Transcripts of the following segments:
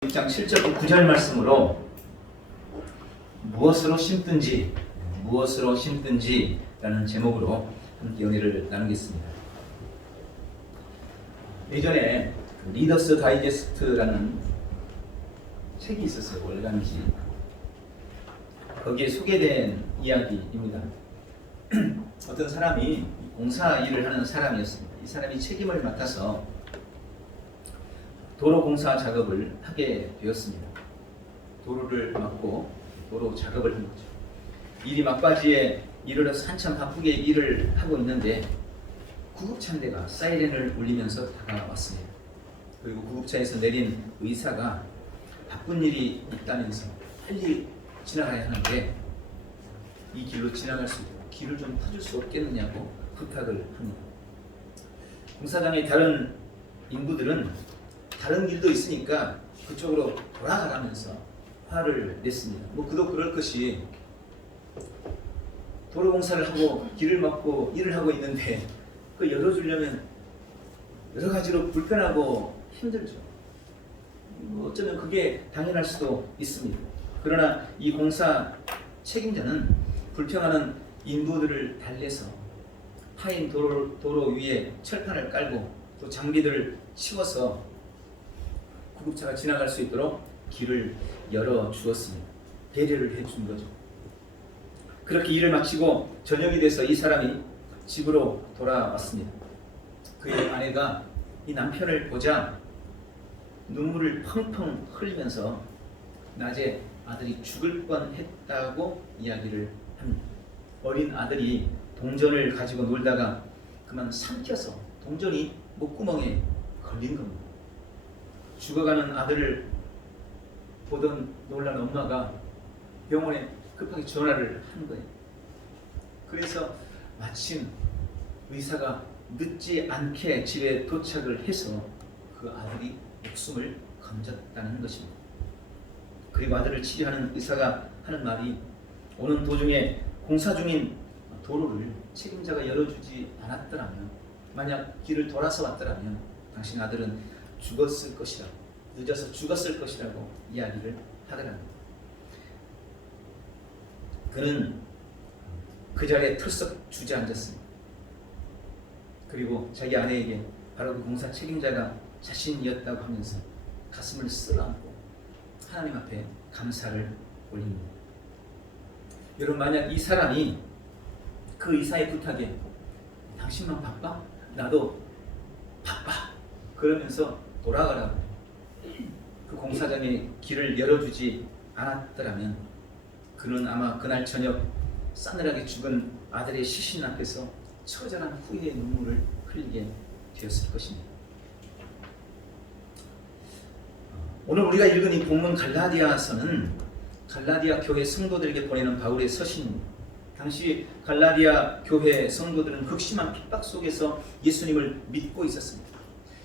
6장 7절 9절 말씀으로 무엇으로 심든지 라는 제목으로 함께 연애를 나누겠습니다. 예전에 리더스 다이제스트라는 책이 있었어요. 월간지. 거기에 소개된 이야기입니다. 어떤 사람이 공사 일을 하는 사람이었습니다. 이 사람이 책임을 맡아서 도로 공사 작업을 하게 되었습니다. 도로를 막고 도로 작업을 한 거죠. 일이 막바지에 이르러서 한참 바쁘게 일을 하고 있는데 구급차 한 대가 사이렌을 울리면서 다가왔습니다. 그리고 구급차에서 내린 의사가 바쁜 일이 있다면서 빨리 지나가야 하는데 이 길로 지나갈 수 있도록 길을 좀 터줄 수 없겠느냐고 부탁을 합니다. 공사장의 다른 인부들은 다른 일도 있으니까 그쪽으로 돌아가라면서 화를 냈습니다. 그도 그럴 것이 도로 공사를 하고 길을 막고 일을 하고 있는데 그 열어주려면 여러 가지로 불편하고 힘들죠. 어쩌면 그게 당연할 수도 있습니다. 그러나 이 공사 책임자는 불평하는 인부들을 달래서 파인 도로 위에 철판을 깔고 또 장비들을 치워서 구급차가 지나갈 수 있도록 길을 열어주었습니다. 배려를 해준 거죠. 그렇게 일을 마치고 저녁이 돼서 이 사람이 집으로 돌아왔습니다. 그의 아내가 이 남편을 보자 눈물을 펑펑 흘리면서 낮에 아들이 죽을 뻔했다고 이야기를 합니다. 어린 아들이 동전을 가지고 놀다가 그만 삼켜서 동전이 목구멍에 걸린 겁니다. 죽어가는 아들을 보던 놀란 엄마가 병원에 급하게 전화를 한 거예요. 그래서 마침 의사가 늦지 않게 집에 도착을 해서 그 아들이 목숨을 건졌다는 것입니다. 그리고 아들을 치료하는 의사가 하는 말이 오는 도중에 공사 중인 도로를 책임자가 열어주지 않았더라면, 만약 길을 돌아서 왔더라면 당신 아들은 죽었을 것이라, 늦어서 죽었을 것이라고 이야기를 하더랍니다. 그는 그 자리에 털썩 주저앉았습니다. 그리고 자기 아내에게 바로 그 공사 책임자가 자신이었다고 하면서 가슴을 쓸어안고 하나님 앞에 감사를 올립니다. 여러분, 만약 이 사람이 그 의사의 부탁에 당신만 바빠? 나도 바빠. 그러면서 돌아가라고 그 공사장에 길을 열어주지 않았더라면 그는 아마 그날 저녁 싸늘하게 죽은 아들의 시신 앞에서 처절한 후회의 눈물을 흘리게 되었을 것입니다. 오늘 우리가 읽은 이 본문 갈라디아서는 갈라디아 교회 성도들에게 보내는 바울의 서신입니다. 당시 갈라디아 교회 성도들은 극심한 핍박 속에서 예수님을 믿고 있었습니다.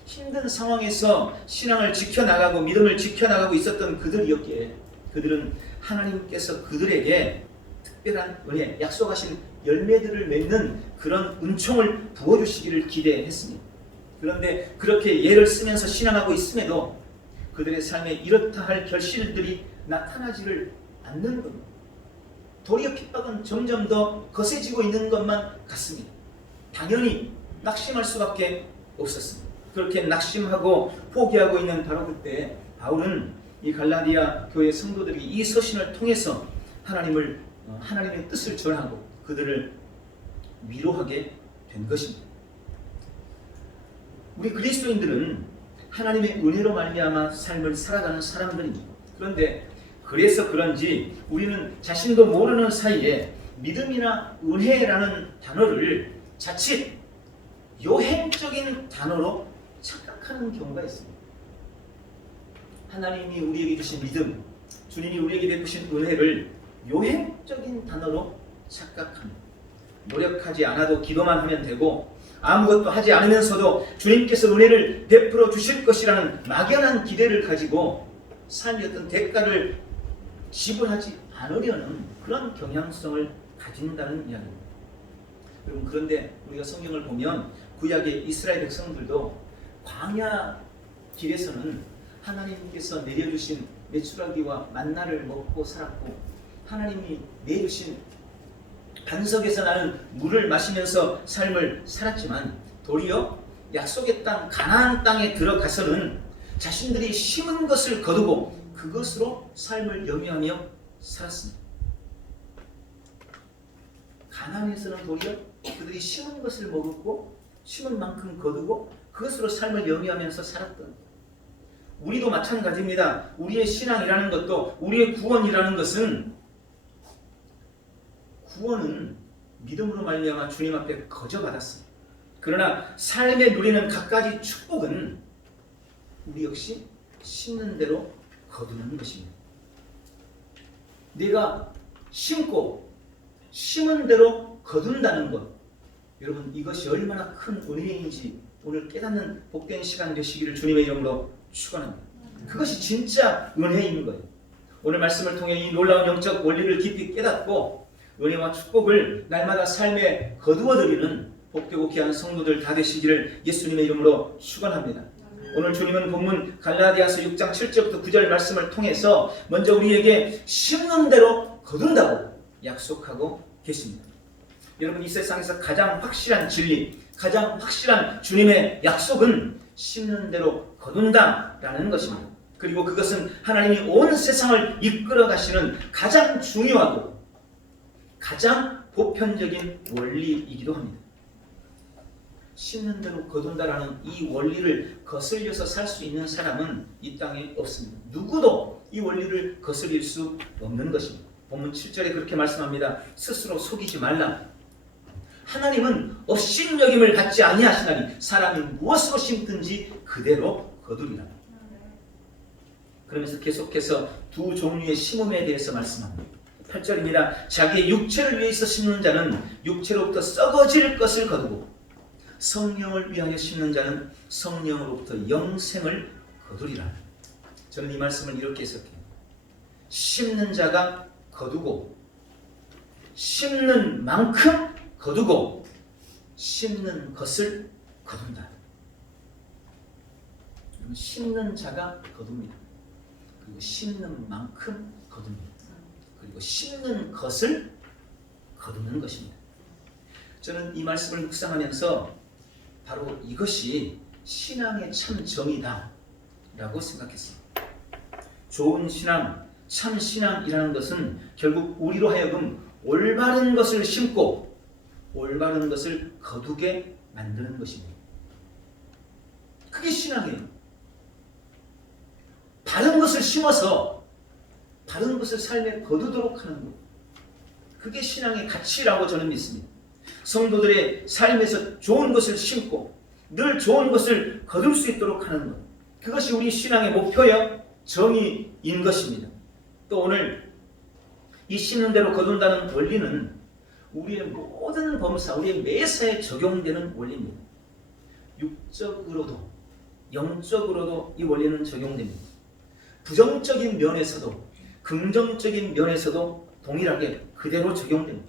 힘든 상황에서 신앙을 지켜나가고 믿음을 지켜나가고 있었던 그들이었기에 그들은 하나님께서 그들에게 특별한 은혜, 약속하신 열매들을 맺는 그런 은총을 부어주시기를 기대했습니다. 그런데 그렇게 예를 쓰면서 신앙하고 있음에도 그들의 삶에 이렇다 할 결실들이 나타나지를 않는 겁니다. 도리어 핍박은 점점 더 거세지고 있는 것만 같습니다. 당연히 낙심할 수밖에 없었습니다. 그렇게 낙심하고 포기하고 있는 바로 그때 바울은 이 갈라디아 교회 성도들이 이 서신을 통해서 하나님의 뜻을 전하고 그들을 위로하게 된 것입니다. 우리 그리스도인들은 하나님의 은혜로 말미암아 삶을 살아가는 사람들입니다. 그런데 그래서 그런지 우리는 자신도 모르는 사이에 믿음이나 은혜라는 단어를 자칫 요행적인 단어로 착각하는 경우가 있습니다. 하나님이 우리에게 주신 믿음, 주님이 우리에게 베푸신 은혜를 요행적인 단어로 착각합니다. 노력하지 않아도 기도만 하면 되고 아무것도 하지 않으면서도 주님께서 은혜를 베풀어 주실 것이라는 막연한 기대를 가지고 삶의 어떤 대가를 지불하지 않으려는 그런 경향성을 가진다는 이야기입니다. 여러분, 그런데 우리가 성경을 보면 구약의 이스라엘 백성들도 광야 길에서는 하나님께서 내려주신 메추라기와 만나를 먹고 살았고 하나님이 내주신 반석에서 나는 물을 마시면서 삶을 살았지만 도리어 약속의 땅 가나안 땅에 들어가서는 자신들이 심은 것을 거두고 그것으로 삶을 영위하며 살았습니다. 가나안에서는 도리어 그들이 심은 것을 먹었고 심은 만큼 거두고 그것으로 삶을 영위하면서 살았던, 우리도 마찬가지입니다. 우리의 신앙이라는 것도, 우리의 구원이라는 것은, 구원은 믿음으로 말미암아 주님 앞에 거저 받았습니다. 그러나 삶에 누리는 갖가지 축복은 우리 역시 심는 대로 거두는 것입니다. 내가 심고 심은 대로 거둔다는 것, 여러분 이것이 얼마나 큰 은혜인지 오늘 깨닫는 복된 시간 되시기를 주님의 이름으로 축원합니다. 그것이 진짜 은혜인 거예요. 오늘 말씀을 통해 이 놀라운 영적 원리를 깊이 깨닫고 은혜와 축복을 날마다 삶에 거두어드리는 복되고 귀한 성도들 다 되시기를 예수님의 이름으로 축원합니다. 오늘 주님은 본문 갈라디아서 6장 7절부터 9절 말씀을 통해서 먼저 우리에게 심는 대로 거둔다고 약속하고 계십니다. 여러분 이 세상에서 가장 확실한 진리, 가장 확실한 주님의 약속은 심는 대로 거둔다라는 것입니다. 그리고 그것은 하나님이 온 세상을 이끌어 가시는 가장 중요하고 가장 보편적인 원리이기도 합니다. 심는 대로 거둔다라는 이 원리를 거슬려서 살 수 있는 사람은 이 땅에 없습니다. 누구도 이 원리를 거슬릴 수 없는 것입니다. 본문 7절에 그렇게 말씀합니다. 스스로 속이지 말라. 하나님은 업신여김을 받지 아니하시나니 사람이 무엇으로 심든지 그대로 거두리라. 그러면서 계속해서 두 종류의 심음에 대해서 말씀합니다. 8절입니다. 자기의 육체를 위해서 심는 자는 육체로부터 썩어질 것을 거두고 성령을 위하여 심는 자는 성령으로부터 영생을 거두리라. 저는 이 말씀을 이렇게 해석해요. 심는 자가 거두고 심는 만큼 거두고 심는 것을 거둔다. 심는 자가 거둡니다. 그리고 심는 만큼 거둡니다. 그리고 심는 것을 거두는 것입니다. 저는 이 말씀을 묵상하면서 바로 이것이 신앙의 참 정의다 라고 생각했습니다. 좋은 신앙, 참 신앙이라는 것은 결국 우리로 하여금 올바른 것을 심고 올바른 것을 거두게 만드는 것입니다. 그게 신앙이에요. 바른 것을 심어서 바른 것을 삶에 거두도록 하는 것, 그게 신앙의 가치라고 저는 믿습니다. 성도들의 삶에서 좋은 것을 심고 늘 좋은 것을 거둘 수 있도록 하는 것, 그것이 우리 신앙의 목표여 정의인 것입니다. 또 오늘 이 심는 대로 거둔다는 원리는 우리의 모든 범사, 우리의 매사에 적용되는 원리입니다. 육적으로도 영적으로도 이 원리는 적용됩니다. 부정적인 면에서도 긍정적인 면에서도 동일하게 그대로 적용됩니다.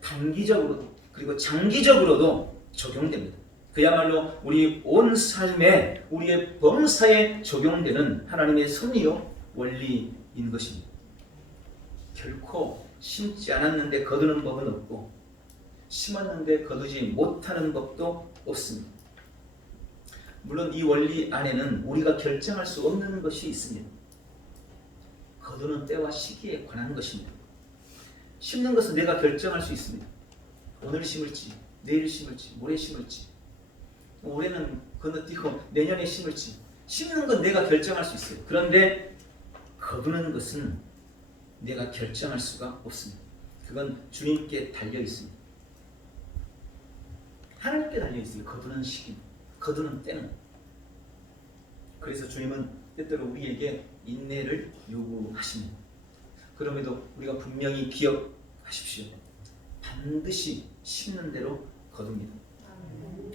단기적으로도 그리고 장기적으로도 적용됩니다. 그야말로 우리 온 삶에 우리의 범사에 적용되는 하나님의 섭리요 원리인 것입니다. 결코 심지 않았는데 거두는 법은 없고 심었는데 거두지 못하는 법도 없습니다. 물론 이 원리 안에는 우리가 결정할 수 없는 것이 있습니다. 거두는 때와 시기에 관한 것입니다. 심는 것은 내가 결정할 수 있습니다. 오늘 심을지, 내일 심을지, 모레 심을지, 올해는 건너뛰고 내년에 심을지, 심는 건 내가 결정할 수 있어요. 그런데 거두는 것은 내가 결정할 수가 없습니다. 그건 주님께 달려 있습니다. 하나님께 달려 있어요. 거두는 시기, 거두는 때는. 그래서 주님은 때때로 우리에게 인내를 요구하십니다. 그럼에도 우리가 분명히 기억하십시오. 반드시 심는 대로 거둡니다.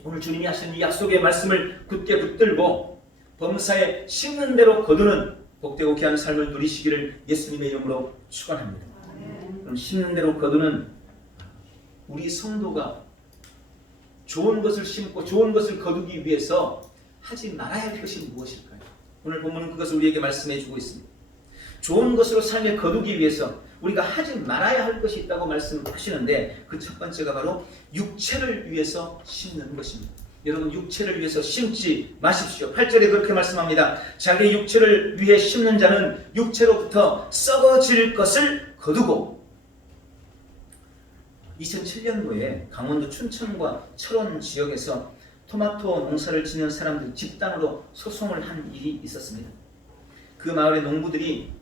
오늘 주님이 하시는 이 약속의 말씀을 굳게 붙들고 범사에 심는 대로 거두는 복되고 귀한 삶을 누리시기를 예수님의 이름으로 축원합니다. 그럼 심는 대로 거두는 우리 성도가 좋은 것을 심고 좋은 것을 거두기 위해서 하지 말아야 할 것이 무엇일까요? 오늘 본문은 그것을 우리에게 말씀해 주고 있습니다. 좋은 것으로 삶에 거두기 위해서 우리가 하지 말아야 할 것이 있다고 말씀하시는데 그 첫 번째가 바로 육체를 위해서 심는 것입니다. 여러분, 육체를 위해서 심지 마십시오. 8절에 그렇게 말씀합니다. 자기 육체를 위해 심는 자는 육체로부터 썩어질 것을 거두고. 2007년도에 강원도 춘천과 철원 지역에서 토마토 농사를 짓는 사람들 집단으로 소송을 한 일이 있었습니다. 그 마을의 농부들이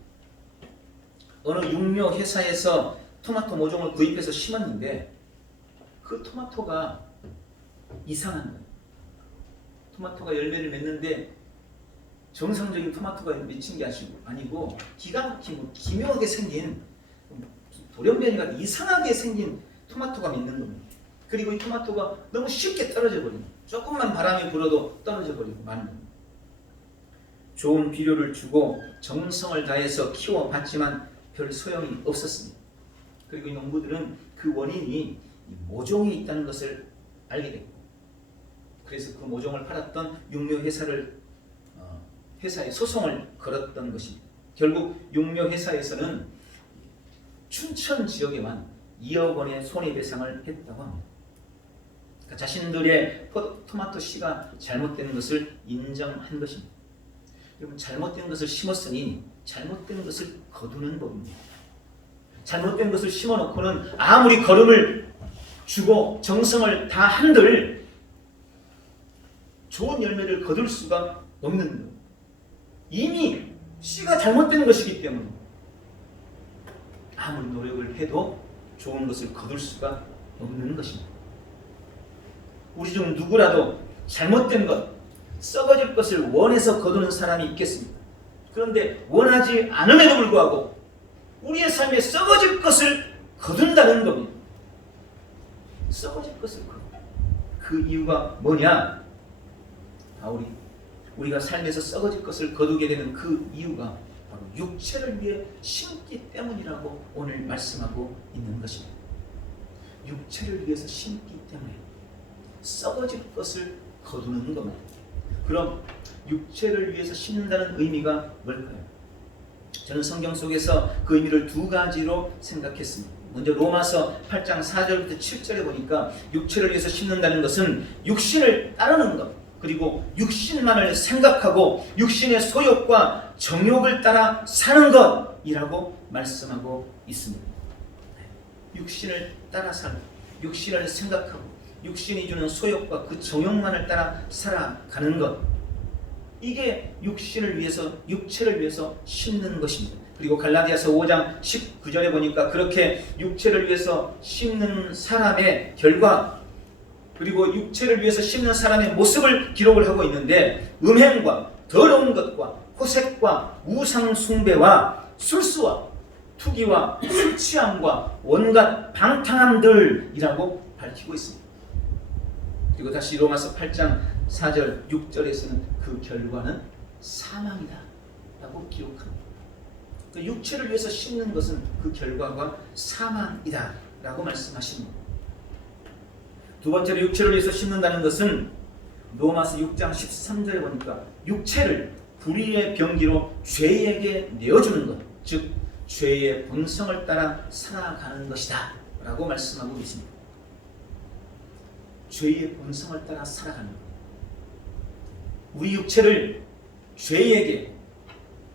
어느 육묘 회사에서 토마토 모종을 구입해서 심었는데 그 토마토가 이상한 거예요. 토마토가 열매를 맺는데 정상적인 토마토가 맺힌 게 아니고 기가 막히고 기묘하게 생긴 돌연변이가 이상하게 생긴 토마토가 맺는 겁니다. 그리고 이 토마토가 너무 쉽게 떨어져 버립니다. 조금만 바람이 불어도 떨어져 버리고 마는 겁니다. 좋은 비료를 주고 정성을 다해서 키워봤지만 별 소용이 없었습니다. 그리고 이 농부들은 그 원인이 모종에 있다는 것을 알게 됐고, 그래서 그 모종을 팔았던 육묘 회사에 소송을 걸었던 것입니다. 결국 육묘 회사에서는 춘천 지역에만 2억 원의 손해배상을 했다고 합니다. 그러니까 자신들의 토마토 씨가 잘못된 것을 인정한 것입니다. 여러분, 잘못된 것을 심었으니 잘못된 것을 거두는 법입니다. 잘못된 것을 심어놓고는 아무리 걸음을 주고 정성을 다 한들 좋은 열매를 거둘 수가 없는 거예요. 이미 씨가 잘못된 것이기 때문에 아무리 노력을 해도 좋은 것을 거둘 수가 없는 것입니다. 우리 중 누구라도 잘못된 것, 썩어질 것을 원해서 거두는 사람이 있겠습니까? 그런데 원하지 않음에도 불구하고 우리의 삶에 썩어질 것을 거둔다는 겁니다. 썩어질 것을 거둔다. 그 이유가 뭐냐? 우리가 삶에서 썩어질 것을 거두게 되는 그 이유가 바로 육체를 위해 심기 때문이라고 오늘 말씀하고 있는 것입니다. 육체를 위해서 심기 때문에 썩어질 것을 거두는 겁니다. 그럼 육체를 위해서 심는다는 의미가 뭘까요? 저는 성경 속에서 그 의미를 두 가지로 생각했습니다. 먼저 로마서 8장 4절부터 7절에 보니까 육체를 위해서 심는다는 것은 육신을 따르는 것, 그리고 육신만을 생각하고 육신의 소욕과 정욕을 따라 사는 것이라고 말씀하고 있습니다. 육신을 따라 살고 육신을 생각하고 육신이 주는 소욕과 그 정욕만을 따라 살아가는 것, 이게 육체를 위해서 심는 것입니다. 그리고 갈라디아서 5장 19절에 보니까 그렇게 육체를 위해서 심는 사람의 결과, 그리고 육체를 위해서 심는 사람의 모습을 기록을 하고 있는데 음행과 더러운 것과 호색과 우상 숭배와 술수와 투기와 술 취함과 온갖 방탕함들이라고 밝히고 있습니다. 그리고 다시 로마서 8장 4절 6절에서는 그 결과는 사망이다 라고 기록합니다. 육체를 위해서 심는 것은 그 결과가 사망이다 라고 말씀하십니다. 두 번째로 육체를 위해서 심는다는 것은 로마서 6장 13절에 보니까 육체를 불의의 병기로 죄에게 내어주는 것, 즉 죄의 본성을 따라 살아가는 것이다 라고 말씀하고 있습니다. 죄의 본성을 따라 살아가는 것, 우리 육체를 죄에게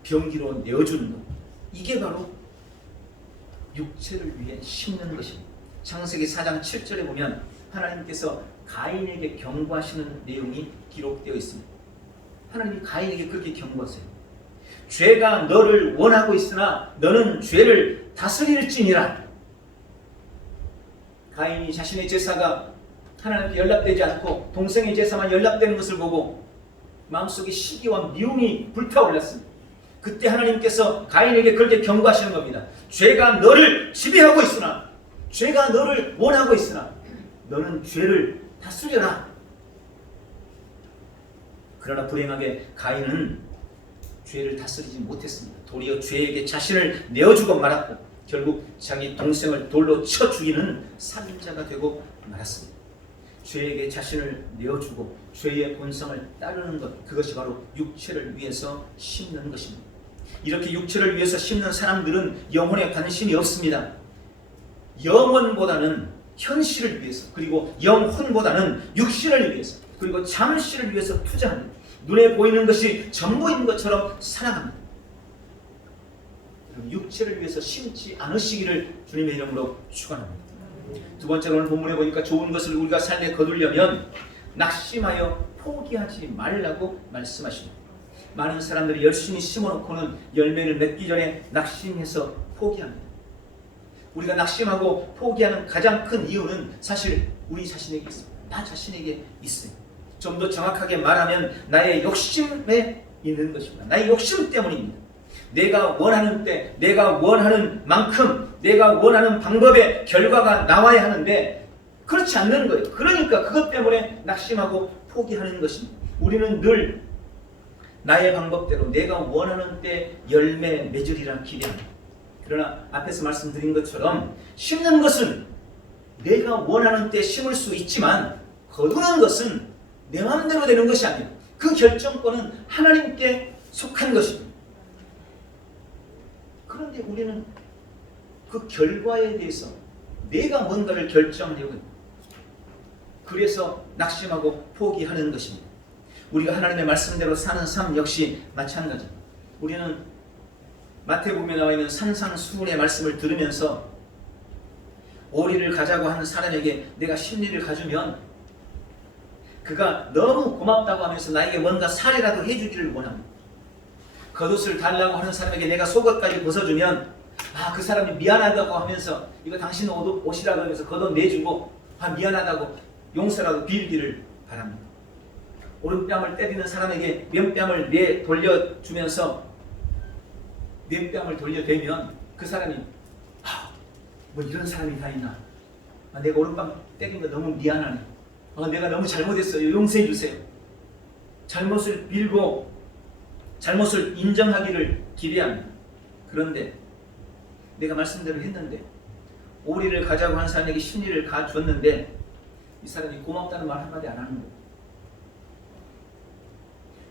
병기로 내어주는 것, 이게 바로 육체를 위해 심는 것입니다. 창세기 4장 7절에 보면 하나님께서 가인에게 경고하시는 내용이 기록되어 있습니다. 하나님이 가인에게 그렇게 경고하세요. 죄가 너를 원하고 있으나 너는 죄를 다스릴지니라. 가인이 자신의 제사가 하나님께 연락되지 않고 동생의 제사만 연락되는 것을 보고 마음속에 시기와 미움이 불타올랐습니다. 그때 하나님께서 가인에게 그렇게 경고하시는 겁니다. 죄가 너를 지배하고 있으나, 죄가 너를 원하고 있으나 너는 죄를 다스려라. 그러나 불행하게 가인은 죄를 다스리지 못했습니다. 도리어 죄에게 자신을 내어주고 말았고 결국 자기 동생을 돌로 쳐 죽이는 살인자가 되고 말았습니다. 죄에게 자신을 내어주고 죄의 본성을 따르는 것, 그것이 바로 육체를 위해서 심는 것입니다. 이렇게 육체를 위해서 심는 사람들은 영혼에 관심이 없습니다. 영혼보다는 현실을 위해서, 그리고 영혼보다는 육신을 위해서, 그리고 잠시를 위해서 투자합니다. 눈에 보이는 것이 전부인 것처럼 살아갑니다. 육체를 위해서 심지 않으시기를 주님의 이름으로 축원합니다. 두 번째로 오늘 본문에 보니까 좋은 것을 우리가 삶에 거두려면 낙심하여 포기하지 말라고 말씀하십니다. 많은 사람들이 열심히 심어놓고는 열매를 맺기 전에 낙심해서 포기합니다. 우리가 낙심하고 포기하는 가장 큰 이유는 사실 우리 자신에게 있습니다. 나 자신에게 있어요. 좀 더 정확하게 말하면 나의 욕심에 있는 것입니다. 나의 욕심 때문입니다. 내가 원하는 때, 내가 원하는 만큼, 내가 원하는 방법의 결과가 나와야 하는데 그렇지 않는 거예요. 그러니까 그것 때문에 낙심하고 포기하는 것입니다. 우리는 늘 나의 방법대로 내가 원하는 때 열매 맺으리라 기대합니다. 그러나 앞에서 말씀드린 것처럼 심는 것은 내가 원하는 때 심을 수 있지만 거두는 것은 내 마음대로 되는 것이 아니에요. 그 결정권은 하나님께 속한 것입니다. 그런데 우리는 그 결과에 대해서 내가 뭔가를 결정하려고 해요. 그래서 낙심하고 포기하는 것입니다. 우리가 하나님의 말씀대로 사는 삶 역시 마찬가지입니다. 우리는 마태복음에 나와 있는 산상수훈의 말씀을 들으면서 오리를 가자고 하는 사람에게 내가 심리를 가주면 그가 너무 고맙다고 하면서 나에게 뭔가 사례라도 해주기를 원합니다. 겉옷을 달라고 하는 사람에게 내가 속옷까지 벗어주면 그 사람이 미안하다고 하면서 이거 당신 옷이라고 하면서 겉옷 내주고 미안하다고 용서라도 빌기를 바랍니다. 오른뺨을 때리는 사람에게 왼뺨을 돌려주면서 왼뺨을 돌려대면 그 사람이 뭐 이런 사람이 다 있나, 내가 오른뺨 때린 거 너무 미안하네, 내가 너무 잘못했어요, 용서해 주세요. 잘못을 빌고 잘못을 인정하기를 기대합니다. 그런데 내가 말씀대로 했는데 오리를 가자고 하는 사람에게 심리를 가줬는데 이 사람이 고맙다는 말 한마디 안 하는 거예요.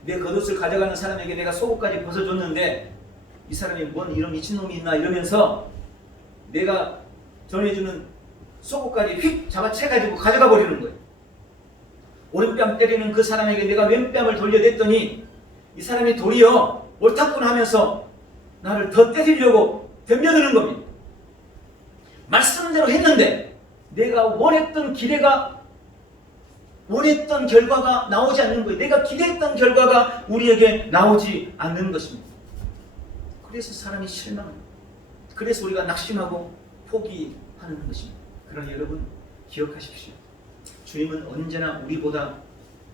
내 겉옷을 가져가는 사람에게 내가 속옷까지 벗어줬는데 이 사람이 뭔 이런 미친놈이 있나 이러면서 내가 전해주는 속옷까지 휙 잡아채가지고 가져가 버리는 거예요. 오른뺨 때리는 그 사람에게 내가 왼뺨을 돌려댔더니 이 사람이 도리어 옳다구나 하면서 나를 더 때리려고 덤벼드는 겁니다. 말씀대로 했는데 내가 원했던 결과가 나오지 않는 거예요. 내가 기대했던 결과가 우리에게 나오지 않는 것입니다. 그래서 사람이 실망합니다. 그래서 우리가 낙심하고 포기하는 것입니다. 그러나 여러분 기억하십시오. 주님은 언제나 우리보다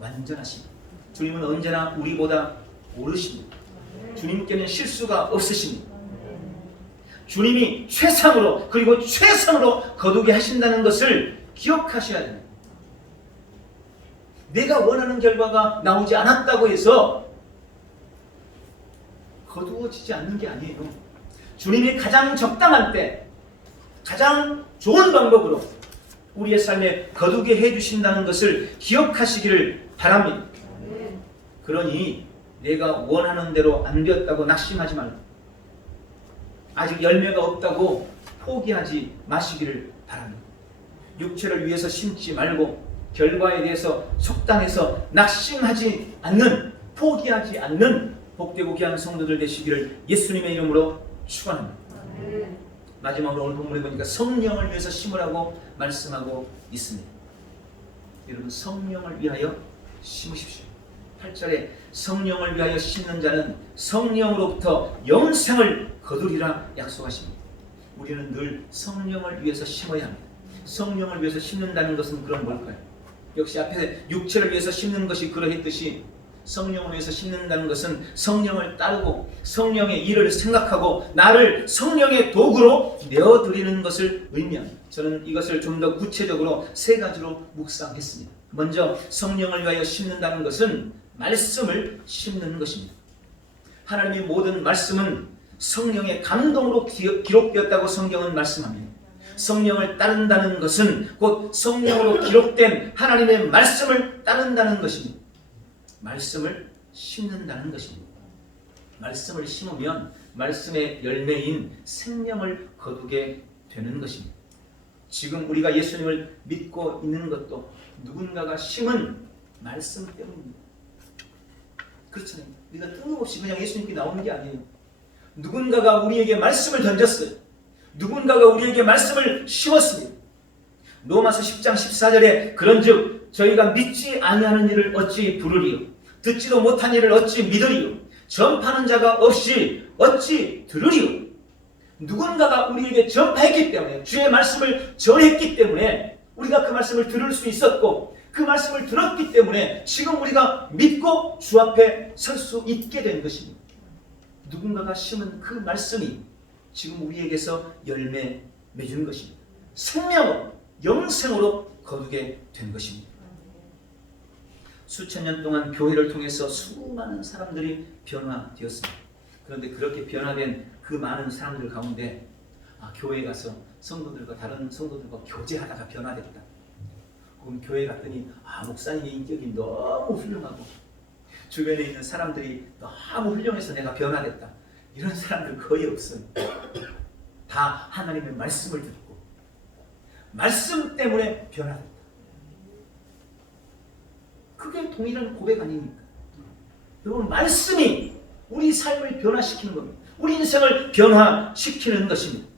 완전하십니다. 주님은 언제나 우리보다 옳으십니다. 주님께는 실수가 없으십니다. 주님이 최상으로 그리고 최선으로 거두게 하신다는 것을 기억하셔야 됩니다. 내가 원하는 결과가 나오지 않았다고 해서 거두어지지 않는 게 아니에요. 주님이 가장 적당한 때 가장 좋은 방법으로 우리의 삶에 거두게 해주신다는 것을 기억하시기를 바랍니다. 그러니 내가 원하는 대로 안 되었다고 낙심하지 말고 아직 열매가 없다고 포기하지 마시기를 바랍니다. 육체를 위해서 심지 말고 결과에 대해서 속단해서 낙심하지 않는, 포기하지 않는 복되고 귀한 성도들 되시기를 예수님의 이름으로 축원합니다. 마지막으로 오늘 본문에 보니까 성령을 위해서 심으라고 말씀하고 있습니다. 여러분 성령을 위하여 심으십시오. 8절에 성령을 위하여 심는 자는 성령으로부터 영생을 거두리라 약속하십니다. 우리는 늘 성령을 위해서 심어야 합니다. 성령을 위해서 심는다는 것은 그럼 뭘까요? 역시 앞에 육체를 위해서 심는 것이 그러했듯이 성령을 위해서 심는다는 것은 성령을 따르고 성령의 일을 생각하고 나를 성령의 도구로 내어드리는 것을 의미합니다. 저는 이것을 좀 더 구체적으로 세 가지로 묵상했습니다. 먼저 성령을 위하여 심는다는 것은 말씀을 심는 것입니다. 하나님의 모든 말씀은 성령의 감동으로 기록되었다고 성경은 말씀합니다. 성령을 따른다는 것은 곧 성령으로 기록된 하나님의 말씀을 따른다는 것입니다. 말씀을 심는다는 것입니다. 말씀을 심으면 말씀의 열매인 생명을 거두게 되는 것입니다. 지금 우리가 예수님을 믿고 있는 것도 누군가가 심은 말씀 때문입니다. 그렇잖아요. 우리가 뜬금없이 그냥 예수님께 나오는 게 아니에요. 누군가가 우리에게 말씀을 던졌어요. 누군가가 우리에게 말씀을 심었습니다. 로마서 10장 14절에 그런즉 저희가 믿지 아니하는 일을 어찌 부르리요 듣지도 못한 일을 어찌 믿으리요 전파하는 자가 없이 어찌 들으리요. 누군가가 우리에게 전파했기 때문에, 주의 말씀을 전했기 때문에 우리가 그 말씀을 들을 수 있었고, 그 말씀을 들었기 때문에 지금 우리가 믿고 주 앞에 설 수 있게 된 것입니다. 누군가가 심은 그 말씀이 지금 우리에게서 열매 맺은 것입니다. 생명으로, 영생으로 거두게 된 것입니다. 수천 년 동안 교회를 통해서 수많은 사람들이 변화되었습니다. 그런데 그렇게 변화된 그 많은 사람들 가운데 교회에 가서 성도들과 다른 성도들과 교제하다가 변화됐다. 그럼 교회 갔더니 목사님의 인격이 너무 훌륭하고 주변에 있는 사람들이 너무 훌륭해서 내가 변화됐다. 이런 사람들 거의 없어요. 다 하나님의 말씀을 듣고 말씀 때문에 변화됐다. 그게 동일한 고백 아닙니까? 여러분, 말씀이 우리 삶을 변화시키는 겁니다. 우리 인생을 변화시키는 것입니다.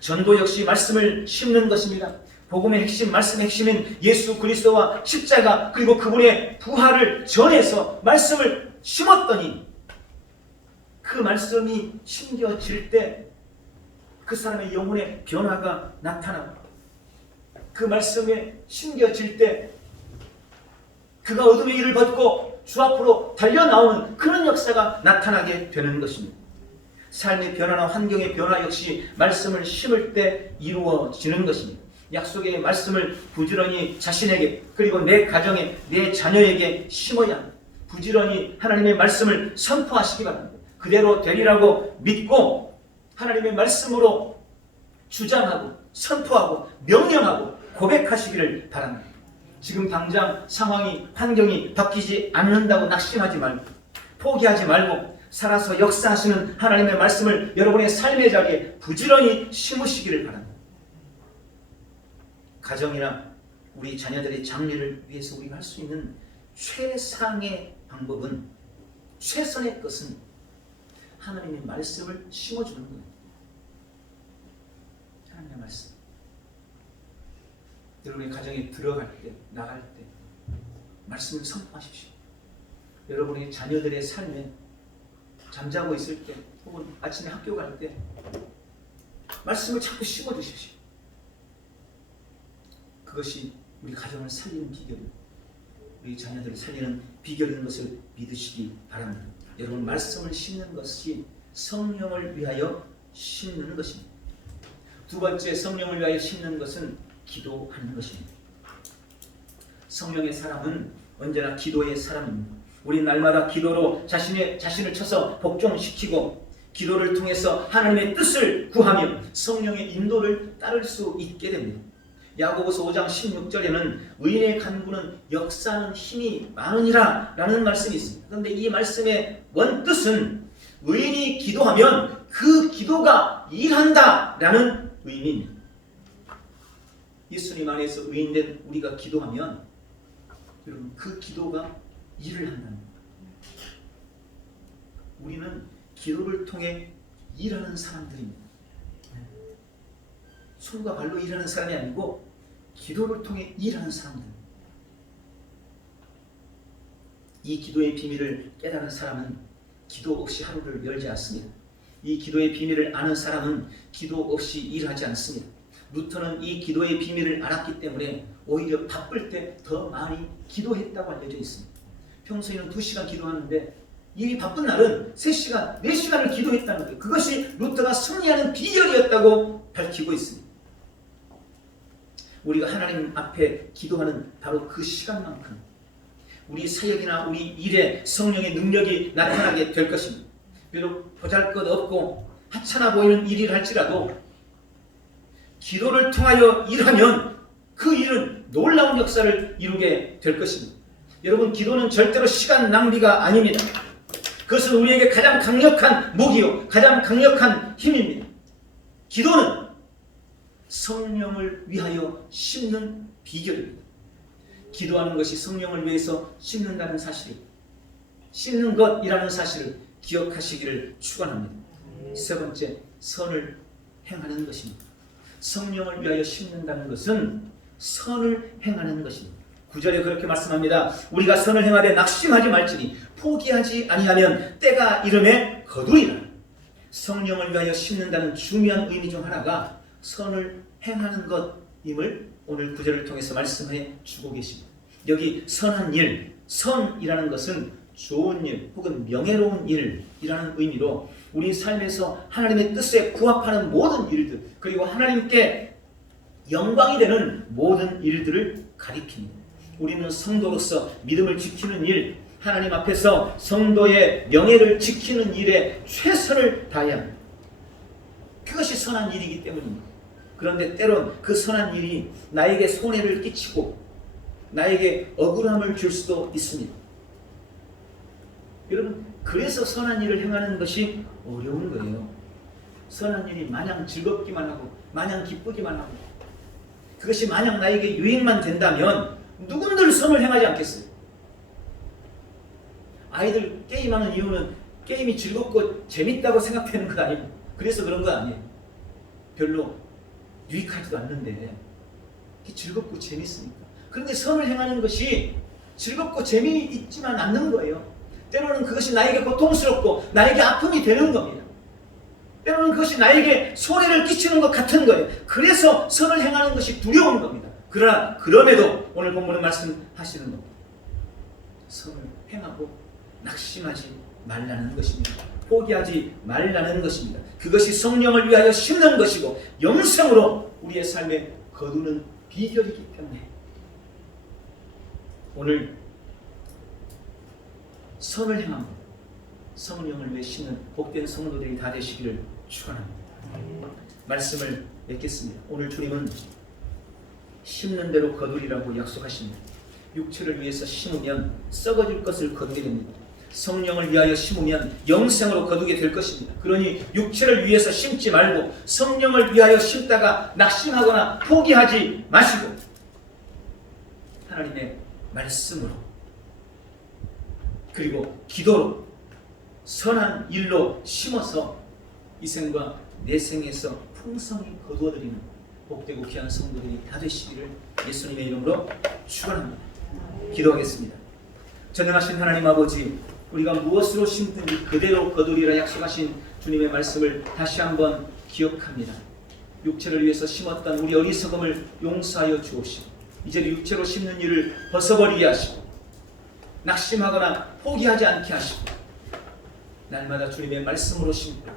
전도 역시 말씀을 심는 것입니다. 복음의 핵심, 말씀의 핵심인 예수 그리스도와 십자가 그리고 그분의 부활을 전해서 말씀을 심었더니 그 말씀이 심겨질 때 그 사람의 영혼의 변화가 나타나고 그 말씀에 심겨질 때 그가 어둠의 일을 벗고 주 앞으로 달려나오는 그런 역사가 나타나게 되는 것입니다. 삶의 변화나 환경의 변화 역시 말씀을 심을 때 이루어지는 것입니다. 약속의 말씀을 부지런히 자신에게 그리고 내 가정에 내 자녀에게 심어야 합니다. 부지런히 하나님의 말씀을 선포하시기 바랍니다. 그대로 되리라고 믿고 하나님의 말씀으로 주장하고 선포하고 명령하고 고백하시기를 바랍니다. 지금 당장 상황이 환경이 바뀌지 않는다고 낙심하지 말고 포기하지 말고 살아서 역사하시는 하나님의 말씀을 여러분의 삶의 자리에 부지런히 심으시기를 바랍니다. 가정이나 우리 자녀들의 장래를 위해서 우리가 할 수 있는 최상의 방법은, 최선의 것은 하나님의 말씀을 심어주는 거예요. 하나님의 말씀. 여러분의 가정에 들어갈 때, 나갈 때 말씀을 선포하십시오. 여러분의 자녀들의 삶에 잠자고 있을 때 혹은 아침에 학교 갈 때 말씀을 자꾸 심어주십시오. 그것이 우리 가정을 살리는 비결이고 우리 자녀들을 살리는 비결인 것을 믿으시기 바랍니다. 여러분, 말씀을 심는 것이 성령을 위하여 심는 것입니다. 두 번째, 성령을 위하여 심는 것은 기도하는 것입니다. 성령의 사람은 언제나 기도의 사람입니다. 우리 날마다 기도로 자신을 쳐서 복종시키고 기도를 통해서 하나님의 뜻을 구하며 성령의 인도를 따를 수 있게 됩니다. 야고보서 5장 16절에는 의인의 간구는 역사하는 힘이 많으니라 라는 말씀이 있습니다. 그런데 이 말씀의 원뜻은 의인이 기도하면 그 기도가 일한다 라는 의미입니다. 예수님 안에서 의인된 우리가 기도하면 여러분, 그 기도가 일을 한다는 거예요. 우리는 기도를 통해 일하는 사람들입니다. 손과 발로 일하는 사람이 아니고 기도를 통해 일하는 사람들. 이 기도의 비밀을 깨달은 사람은 기도 없이 하루를 열지 않습니다. 이 기도의 비밀을 아는 사람은 기도 없이 일하지 않습니다. 루터는 이 기도의 비밀을 알았기 때문에 오히려 바쁠 때 더 많이 기도했다고 알려져 있습니다. 평소에는 2시간 기도하는데 이 바쁜 날은 3시간, 4시간을 기도했다는 거예요. 그것이 루터가 승리하는 비결이었다고 밝히고 있습니다. 우리가 하나님 앞에 기도하는 바로 그 시간만큼 우리 사역이나 우리 일에 성령의 능력이 나타나게 될 것입니다. 비록 보잘것없고 하찮아 보이는 일이라 할지라도 기도를 통하여 일하면 그 일은 놀라운 역사를 이루게 될 것입니다. 여러분, 기도는 절대로 시간 낭비가 아닙니다. 그것은 우리에게 가장 강력한 무기요, 가장 강력한 힘입니다. 기도는 성령을 위하여 심는 비결입니다. 기도하는 것이 성령을 위해서 심는다는 사실, 심는 것이라는 사실을 기억하시기를 축원합니다. 세 번째, 선을 행하는 것입니다. 성령을 위하여 심는다는 것은 선을 행하는 것입니다. 9절에 그렇게 말씀합니다. 우리가 선을 행하되 낙심하지 말지니 포기하지 아니하면 때가 이름에 거두리라. 성령을 위하여 심는다는 중요한 의미 중 하나가 선을 행하는 것임을 오늘 9절을 통해서 말씀해 주고 계십니다. 여기 선한 일, 선이라는 것은 좋은 일 혹은 명예로운 일이라는 의미로 우리 삶에서 하나님의 뜻에 부합하는 모든 일들, 그리고 하나님께 영광이 되는 모든 일들을 가리킵니다. 우리는 성도로서 믿음을 지키는 일, 하나님 앞에서 성도의 명예를 지키는 일에 최선을 다해야 합니다. 그것이 선한 일이기 때문입니다. 그런데 때론 그 선한 일이 나에게 손해를 끼치고 나에게 억울함을 줄 수도 있습니다. 여러분, 그래서 선한 일을 행하는 것이 어려운 거예요. 선한 일이 마냥 즐겁기만 하고 마냥 기쁘기만 하고 그것이 마냥 나에게 유익만 된다면 누군들 선을 행하지 않겠어요? 아이들 게임하는 이유는 게임이 즐겁고 재밌다고 생각하는 거 아니에요? 그래서 그런 거 아니에요. 별로 유익하지도 않는데 즐겁고 재밌으니까. 그런데 선을 행하는 것이 즐겁고 재미있지만 않는 거예요. 때로는 그것이 나에게 고통스럽고 나에게 아픔이 되는 겁니다. 때로는 그것이 나에게 손해를 끼치는 것 같은 거예요. 그래서 선을 행하는 것이 두려운 겁니다. 그러나 그럼에도 오늘 본문은 말씀하시는 겁니다. 선을 행하고 낙심하지 말라는 것입니다. 포기하지 말라는 것입니다. 그것이 성령을 위하여 심는 것이고 영생으로 우리의 삶에 거두는 비결이기 때문에 오늘 선을 행하고 성령을 위해 심는 복된 성도들이 다 되시기를 축원합니다. 말씀을 맺겠습니다. 오늘 주님은 심는 대로 거두리라고 약속하십니다. 육체를 위해서 심으면 썩어질 것을 거두게 됩니다. 성령을 위하여 심으면 영생으로 거두게 될 것입니다. 그러니 육체를 위해서 심지 말고 성령을 위하여 심다가 낙심하거나 포기하지 마시고 하나님의 말씀으로 그리고 기도로 선한 일로 심어서 이 생과 내 생에서 풍성히 거두어드리는 복되고 귀한 성도들이 다 되시기를 예수님의 이름으로 축원합니다. 기도하겠습니다. 전능하신 하나님 아버지, 우리가 무엇으로 심든지 그대로 거두리라 약속하신 주님의 말씀을 다시 한번 기억합니다. 육체를 위해서 심었던 우리 어리석음을 용서하여 주옵시고 이제 육체로 심는 일을 벗어버리게 하시고 낙심하거나 포기하지 않게 하시고 날마다 주님의 말씀으로 심고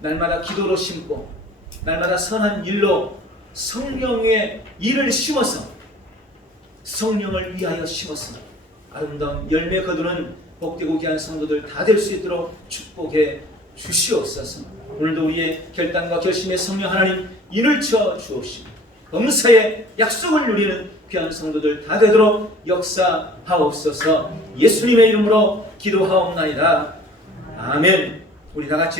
날마다 기도로 심고 날마다 선한 일로 성령의 일을 심어서 성령을 위하여 심어서 아름다운 열매 거두는 복되고 귀한 성도들 다 될 수 있도록 축복해 주시옵소서. 오늘도 우리의 결단과 결심의 성령 하나님 인을 쳐 주옵시고 범사의 약속을 누리는 귀한 성도들 다 되도록 역사하옵소서. 예수님의 이름으로 기도하옵나이다. 아멘. 우리 다 같이